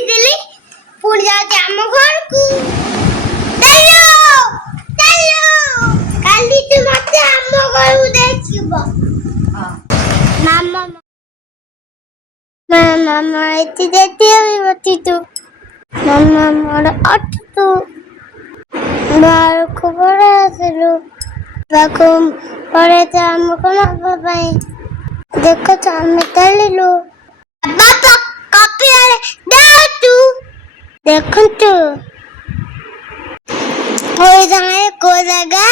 ଦେଖିଥିଲି ପୁଣି ଯାଉଛି ଆମ ଘରକୁ। ଚାଲ ଚାଲ କାଲି ତୁ ମତେ ଆମ ଘରକୁ ଦେଖିବ। ମାମା ମାମା ଏଠି ଯେତେ ବସି ତୁ ମାମା ମୋର ଅଟ ତୁ ବାହାରକୁ ପଳେଇ ଆସିଲୁ ତାକୁ ପଳେଇ ଆମକୁ ନବା ପାଇଁ ଦେଖ ଆମେ ଚାଲିଲୁ ବାପା କପିଆରେ ଯାଉଛୁ ଦେଖନ୍ତୁ କୋଉ ଜାଗା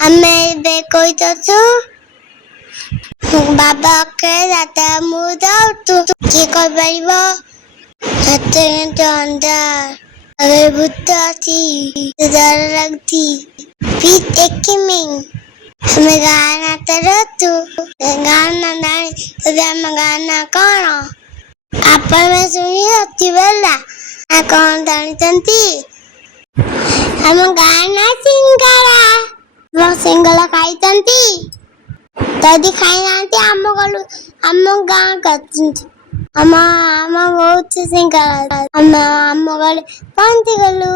ଆମେ ଏବେ କହିଛୁ ବାବା ଦାଦା ମୁଁ ଯାଉଛୁ କିଏ କହିପାରିବ ଏତେ ଅନ୍ଧାର अगर भूत आती तो डर लगती प्लीज एक मिनट हमें गाना करो तू गाना नहीं तो हम गाना कौन आप में सुनी होती बोला कौन जानती हम गाना सिंगला वो सिंगला खाई जानती दादी खाई जानती हम गाना करती ଆମ ବହୁତ ସିଙ୍ଗଲ ଆମ ଘରେ ପହଞ୍ଚି ଗଲୁ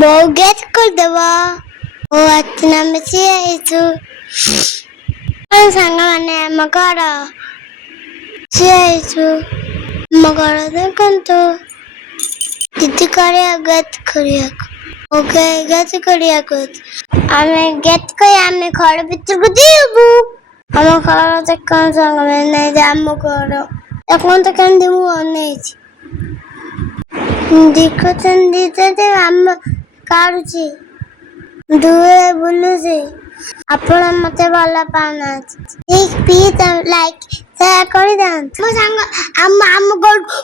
ବୋଉ ଗେଟ୍ କରିଦେବ ଓ ଆଚ୍ଛା ଆମେ ସିଏ ହେଇଛୁ ସାଙ୍ଗମାନେ ଆମ ଘର ସିଏ ହେଇଛୁ ଆମ ଘର ଦେଖନ୍ତୁ ଦିଦି କରିବାକୁ ଓକେ ଗେଟ୍ କରିବାକୁ ଆମେ ଗେଟ୍ କରି ଆମେ ଘର ଭିତରକୁ ଯିବୁ ଆମ ଘର ଦେଖନ୍ତୁ ସାଙ୍ଗମାନେ ନାହିଁ ଆମ ଘର ଦେଖନ୍ତୁ କେମିତି ମୁଁ ଅନେଇଛି ଦେଖୁଛନ୍ତି ଯଦି ଆମ କାଢୁଛି ଦୂରେ ବୁଲୁଛି ଆପଣ ମତେ ଭଲ ପାଉନାହାନ୍ତି ପ୍ଲିଜ ଲାଇକ୍ ସେୟାର କରିଦିଅନ୍ତୁ ମୋ ସାଙ୍ଗ ଆମ ଘରକୁ